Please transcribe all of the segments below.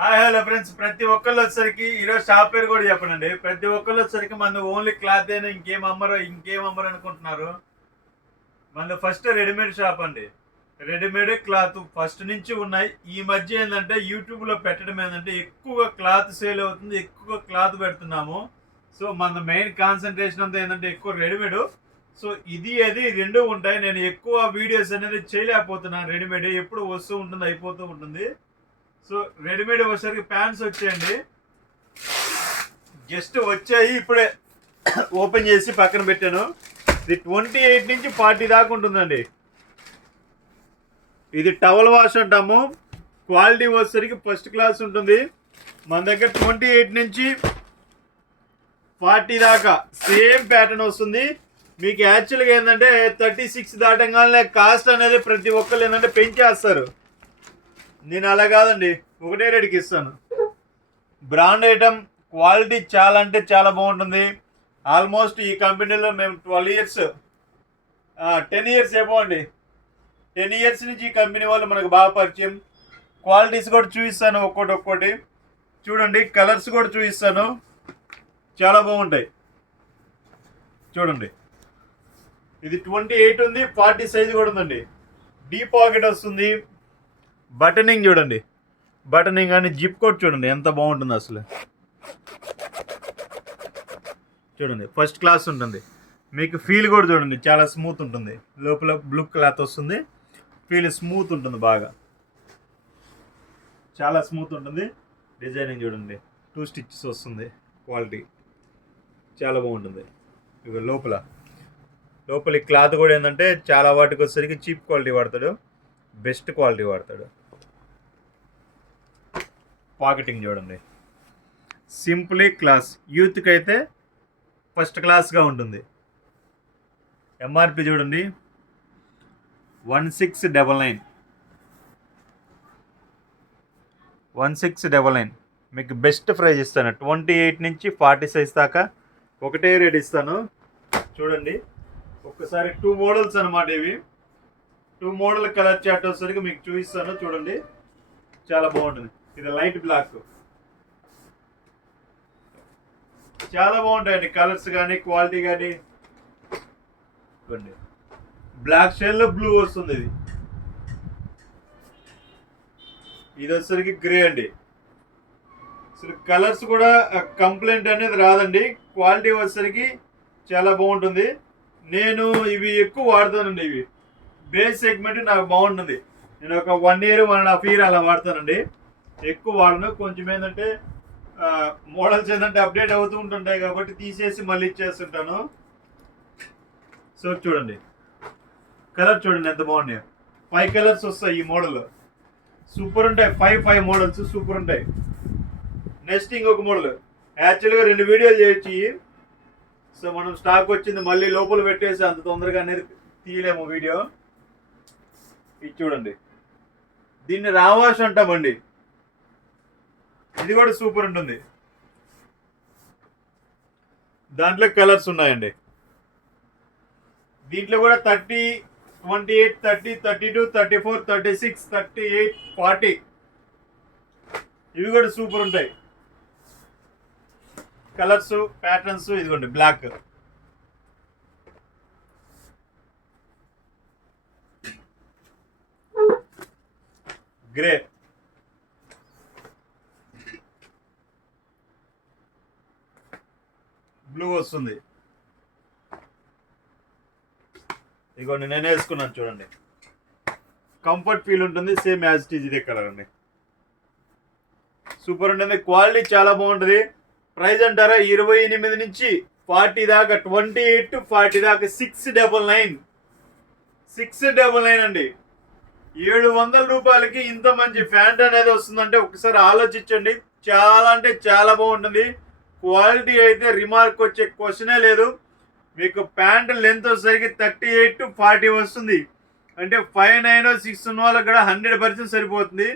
Hi hello friends, ప్రతి ఒక్కళ్ళు వచ్చేసరికి ఈరోజు షాప్ పేరు కూడా చెప్పనండి. ప్రతి ఒక్కళ్ళు వచ్చేసరికి మన ఓన్లీ క్లాత్ అయినా ఇంకేం అమ్మరు అనుకుంటున్నారు. మన ఫస్ట్ రెడీమేడ్ షాప్ అండి. రెడీమేడ్ క్లాత్ ఫస్ట్ నుంచి ఉన్నాయి. ఈ మధ్య ఏంటంటే యూట్యూబ్లో పెట్టడం ఏంటంటే ఎక్కువగా క్లాత్ సేల్ అవుతుంది, ఎక్కువగా క్లాత్ పెడుతున్నాము. సో మన మెయిన్ కాన్సన్ట్రేషన్ అంతా ఏంటంటే ఎక్కువ రెడీమేడ్. సో ఇది అది రెండు ఉంటాయి. నేను ఎక్కువ వీడియోస్ అనేది చేయలేకపోతున్నాను. రెడీమేడ్ ఎప్పుడు వస్తూ ఉంటుంది, అయిపోతూ ఉంటుంది. సో రెడీమేడ్ వచ్చేసరికి ప్యాంట్స్ వచ్చాయండి, జస్ట్ వచ్చాయి, ఇప్పుడే ఓపెన్ చేసి పక్కన పెట్టాను. ఇది 28 నుంచి 40 దాకా ఉంటుందండి. ఇది టవల్ వాష్ అంటాము. క్వాలిటీ వచ్చేసరికి ఫస్ట్ క్లాస్ ఉంటుంది. మన దగ్గర 28 నుంచి 40 దాకా సేమ్ ప్యాటర్న్ వస్తుంది. మీకు యాక్చువల్గా ఏంటంటే 36 దాటంగానే కాస్ట్ అనేది ప్రతి ఒక్కరు ఏంటంటే పెంచేస్తారు. నేను అలా కాదండి, ఒకటే రేటుకి ఇస్తాను. బ్రాండ్ ఐటమ్, క్వాలిటీ చాలా అంటే చాలా బాగుంటుంది. ఆల్మోస్ట్ ఈ కంపెనీలో మేము 12 ఇయర్స్ 10 ఇయర్స్ అయిపోండి. 10 ఇయర్స్ నుంచి ఈ కంపెనీ వాళ్ళు మనకు బాగా పరిచయం. క్వాలిటీస్ కూడా చూపిస్తాను ఒక్కోటి. చూడండి, కలర్స్ కూడా చూపిస్తాను, చాలా బాగుంటాయి. చూడండి, ఇది 28 ఉంది, 40 సైజు కూడా ఉందండి. డీప్ పాకెట్ వస్తుంది. బటనింగ్ చూడండి, బటనింగ్ కానీ జిప్ కోట్ చూడండి ఎంత బాగుంటుంది అసలు. చూడండి, ఫస్ట్ క్లాస్ ఉంటుంది. మీకు ఫీల్ కూడా చూడండి, చాలా స్మూత్ ఉంటుంది. లోపల బ్లూ క్లాత్ వస్తుంది, ఫీల్ స్మూత్ ఉంటుంది, బాగా చాలా స్మూత్ ఉంటుంది. డిజైనింగ్ చూడండి, 2 స్టిచెస్ వస్తుంది. క్వాలిటీ చాలా బాగుంటుంది. ఇక లోపల క్లాత్ కూడా ఏంటంటే చాలా వాటికి వచ్చేసరికి చీప్ క్వాలిటీ వాడతాడు, బెస్ట్ క్వాలిటీ వాడతాడు. పాకెటింగ్ చూడండి, సింప్లీ క్లాస్. యూత్కి అయితే ఫస్ట్ క్లాస్గా ఉంటుంది. ఎంఆర్పి చూడండి 1699. 1699 మీకు బెస్ట్ ప్రైస్ ఇస్తాను. 28 నుంచి 40 సైజ్ దాకా ఒకటే రేట్ ఇస్తాను. చూడండి, ఒక్కసారి 2 మోడల్స్ అనమాట ఇవి. 2 మోడల్ కలర్ చార్ట్ వచ్చేసరికి మీకు చూపిస్తాను. చూడండి, చాలా బాగుంటుంది. ఇది లైట్ బ్లాక్, చాలా బాగుంటాయండి కలర్స్ కానీ క్వాలిటీ కానీ. చూడండి, బ్లాక్ షేడ్లో బ్లూ వస్తుంది. ఇది వచ్చేసరికి గ్రే అండి. అసలు కలర్స్ కూడా కంప్లైంట్ అనేది రాదండి. క్వాలిటీ వచ్చేసరికి చాలా బాగుంటుంది. నేను ఇవి ఎక్కువ వాడతానండి. ఇవి బేస్ సెగ్మెంట్ నాకు బాగుంటుంది. నేను ఒక 1 ఇయర్ 1.5 ఇయర్ అలా వాడతానండి. ఎక్కువ వాడను. కొంచెం ఏంటంటే మోడల్స్ ఏంటంటే అప్డేట్ అవుతూ ఉంటుంటాయి కాబట్టి తీసేసి మళ్ళీ ఇచ్చేస్తుంటాను. సో చూడండి, కలర్ చూడండి ఎంత బాగున్నాయో. 5 కలర్స్ వస్తాయి ఈ మోడల్, సూపర్ ఉంటాయి. 5 మోడల్స్ సూపర్ ఉంటాయి. నెక్స్ట్ ఇంకొక మోడల్, యాక్చువల్గా 2 వీడియోలు చేయొచ్చు. సో మనం స్టాక్ వచ్చింది, మళ్ళీ లోపల పెట్టేసి అంత తొందరగా అనేది తీయలేము వీడియో. ఇది చూడండి, దీన్ని రావాష్ అంటామండి. ఇది కూడా సూపర్ ఉంటుంది. దాంట్లో కలర్స్ ఉన్నాయండి. దీంట్లో కూడా 30, 28, 30, 32, 34, 36, 38, 40 ఇవి కూడా సూపర్ ఉంటాయి. కలర్స్, ప్యాటర్న్స్ ఇదిగోండి, బ్లాక్, గ్రే, బ్లూ వస్తుంది. ఇదిగోండి, నేను వేసుకున్నాను చూడండి, కంఫర్ట్ ఫీల్ ఉంటుంది. సేమ్ యాజ్ ఇట్ ఈజ్ ఇదే కలర్ అండి. సూపర్ ఉంటుంది, క్వాలిటీ చాలా బాగుంటుంది. ప్రైస్ అంటారా 28 నుంచి 40 దాకా, 28 to 40 దాకా 699. 699 అండి. 700 రూపాయలకి ఇంత మంచి ప్యాంట్ అనేది వస్తుందంటే ఒకసారి ఆలోచించండి. చాలా అంటే చాలా బాగుంటుంది. క్వాలిటీ అయితే రిమార్క్ వచ్చే క్వశ్చనే లేదు. మీకు ప్యాంట్ లెంత్ వచ్చేసరికి 38 to 40 వస్తుంది. అంటే 5, 9, 6 ఉన్న వాళ్ళకి కూడా 100% సరిపోతుంది.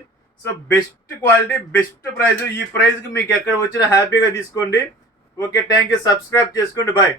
So best quality, best price. ఈ ప్రైస్కి మీకు ఎక్కడ వచ్చినా హ్యాపీగా తీసుకోండి. Okay, thank you. సబ్స్క్రైబ్ చేసుకోండి. బాయ్.